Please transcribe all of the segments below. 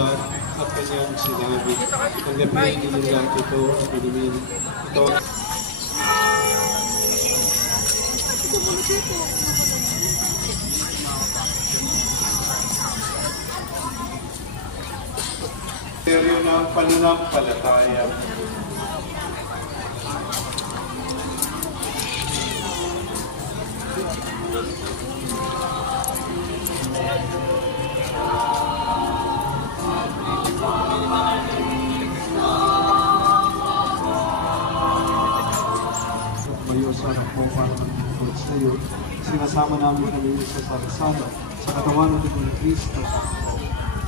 God at kanyang sinabi. Tanggapin din nila ito at inumin. Ito seryo ng pananampalataya. Mayo sa anak mo para magtutulad sa iyo. Sinasama namin kami sa sarasada sa katawan ng Panginoon Kristo.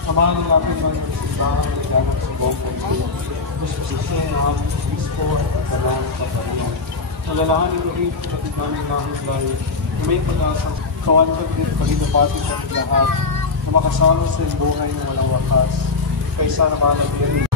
Samahan ng natin mga simbahan ng ganap sa buong mundo. Gusto sa siya na aming Kristo at kalaan sa Panginoon. Nalalahanin mo rin kapatid namin nahiglay na may pag-asang kawan ka din pag-inapati sa lahat na makasama sa buhay ng walang wakas. Kaysa na mahalagyan